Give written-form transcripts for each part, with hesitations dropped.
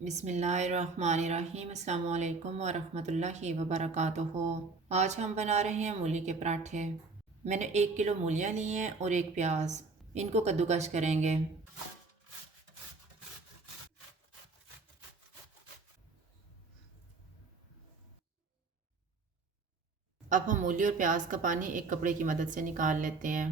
बिस्मिल्लाहिर्रहमानिर्रहीम। अस्सलाम वालेकुम वरहमतुल्लाहि वबरकातुहू। आज हम बना रहे हैं मूली के पराठे। मैंने 1 किलो मूलियाँ ली हैं और एक प्याज। इनको कद्दूकस करेंगे। अब हम मूली और प्याज का पानी एक कपड़े की मदद से निकाल लेते हैं।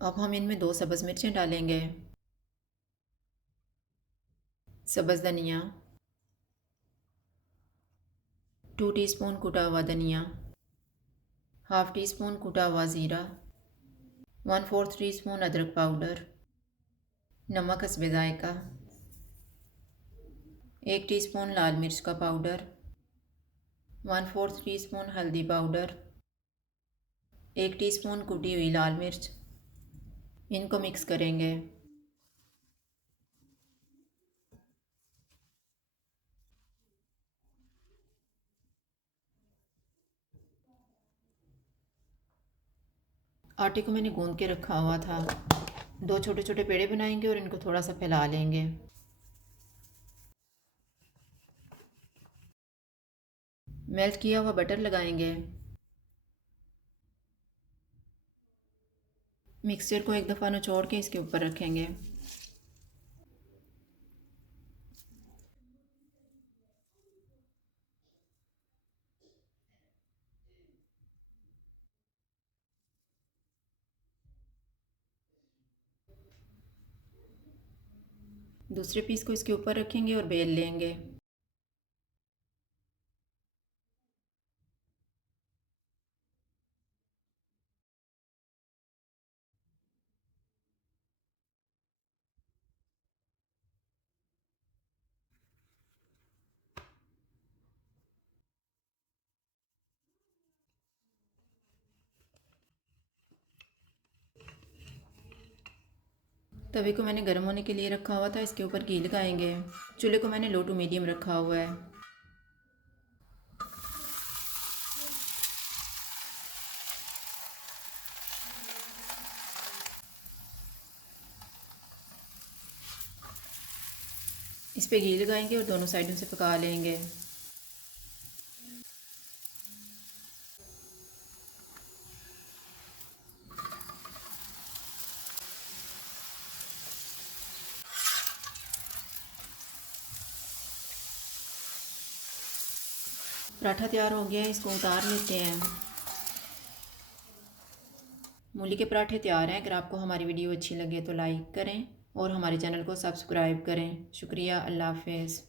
अब हम इनमें 2 सब्ज़ मिर्चें डालेंगे, सब्ज़ धनिया, 2 टीस्पून कुटा हुआ धनिया, हाफ़ टी स्पून कुटा हुआ ज़ीरा, 1/4 टीस्पून अदरक पाउडर, नमक हस्बे ज़ायक़ा, 1 टीस्पून लाल मिर्च का पाउडर, 1/4 टीस्पून हल्दी पाउडर, 1 टीस्पून कुटी हुई लाल मिर्च। इनको मिक्स करेंगे। आटे को मैंने गूंद के रखा हुआ था। 2 छोटे छोटे पेड़े बनाएंगे और इनको थोड़ा सा फैला लेंगे। मेल्ट किया हुआ बटर लगाएंगे। मिक्सचर को एक दफ़ा निचोड़ के इसके ऊपर रखेंगे। दूसरे पीस को इसके ऊपर रखेंगे और बेल लेंगे। तवे को मैंने गर्म होने के लिए रखा हुआ था। इसके ऊपर घी लगाएंगे। चूल्हे को मैंने लो टू मीडियम रखा हुआ है। इस पे घी लगाएंगे और दोनों साइडों से पका लेंगे। पराठा तैयार हो गया है। इसको उतार लेते हैं। मूली के पराठे तैयार हैं। अगर आपको हमारी वीडियो अच्छी लगे तो लाइक करें और हमारे चैनल को सब्सक्राइब करें। शुक्रिया। अल्लाह हाफ़िज़।